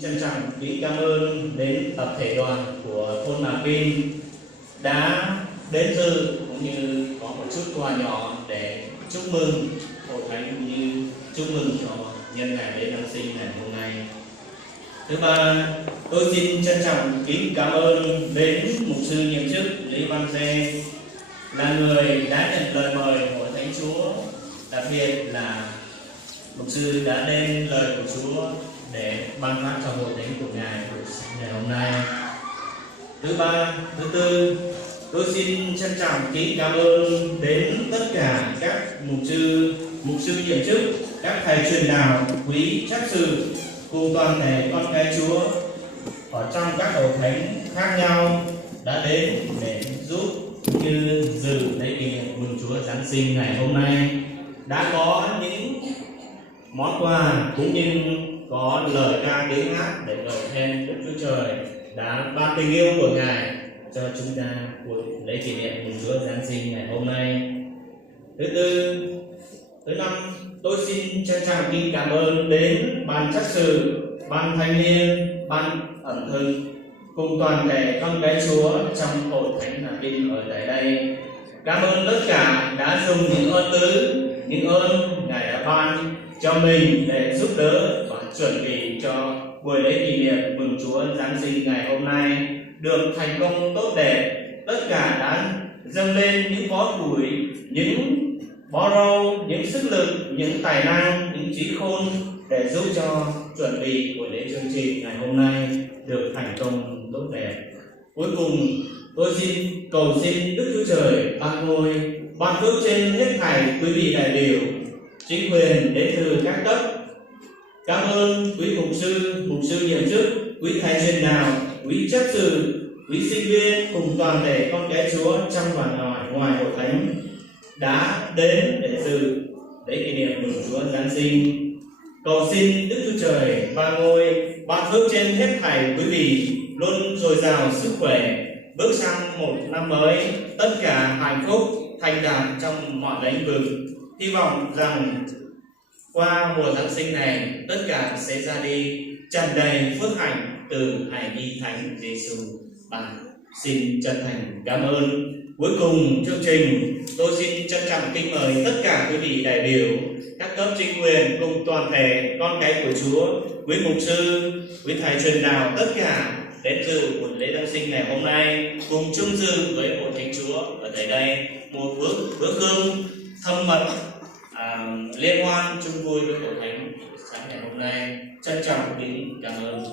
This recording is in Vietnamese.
Trân trọng kính cảm ơn đến tập thể đoàn của thôn Nà Pin đã đến dự cũng như có một chút quà nhỏ để chúc mừng hội thánh cũng như chúc mừng cho nhân ngày lễ Giáng sinh ngày hôm nay. Thứ ba, tôi xin trân trọng kính cảm ơn đến mục sư nhiệm chức Lý Văn Dê là người đã nhận lời mời hội thánh Chúa, đặc biệt là mục sư đã đem lời của Chúa để ban phát cho hội thánh của ngài ngày hôm nay. Thứ tư, tôi xin trân trọng kính cảm ơn đến tất cả các mục sư nhiệm chức, các thầy truyền đạo, quý chấp sự cùng toàn thể con cái Chúa ở trong các hội thánh khác nhau đã đến để giúp như dự lễ kỷ niệm mừng Chúa Giáng sinh ngày hôm nay. Đã có những món quà cũng như có lời ca tiếng hát để ngợi khen Đức Chúa Trời đã ban tình yêu của Ngài cho chúng ta của lễ kỷ niệm mừng Chúa Giáng sinh ngày hôm nay. Thứ năm, tôi xin trân trọng kính cảm ơn đến ban chấp sự, ban thanh niên, ban ẩm thực cùng toàn thể con cái Chúa trong hội thánh Nà Pin ở tại đây. Cảm ơn tất cả đã dùng những ơn tứ, những ơn Ngài đã ban cho mình để giúp đỡ và chuẩn bị cho buổi lễ kỷ niệm mừng Chúa Giáng sinh ngày hôm nay được thành công tốt đẹp. Tất cả đã dâng lên những bó củi, những bó rau, những sức lực, những tài năng, những trí khôn để giúp cho chuẩn bị buổi lễ chương trình ngày hôm nay được thành công tốt đẹp. Cuối cùng, tôi xin cầu xin Đức Chúa Trời ban ngôi, ban phước trên hết thảy quý vị đại biểu, chính quyền đến từ các cấp. Cảm ơn quý mục sư nhiệm chức, quý thầy truyền đạo, quý chấp sự, quý sinh viên cùng toàn thể con cái Chúa trong và ngoài hội thánh đã đến để dự lễ kỷ niệm mừng Chúa Giáng sinh. Cầu xin Đức Chúa Trời ban ngôi, ban phước trên hết thảy quý vị luôn dồi dào sức khỏe, bước sang một năm mới tất cả hạnh phúc, thành đạt trong mọi lĩnh vực. Hy vọng rằng qua mùa Giáng sinh này tất cả sẽ ra đi tràn đầy phước hạnh từ Hài Nhi Thánh Giêsu. Xin chân thành cảm ơn. Cuối cùng chương trình, tôi xin trân trọng kính mời tất cả quý vị đại biểu, các cấp chính quyền cùng toàn thể con cái của Chúa, quý mục sư, quý thầy truyền đạo, tất cả đến dự buổi lễ Giáng sinh ngày hôm nay cùng chung dự với hội thánh Chúa ở tại đây một bữa cơm thâm mật liên hoan chung vui với hội thánh sáng ngày hôm nay. Trân trọng kính cảm ơn.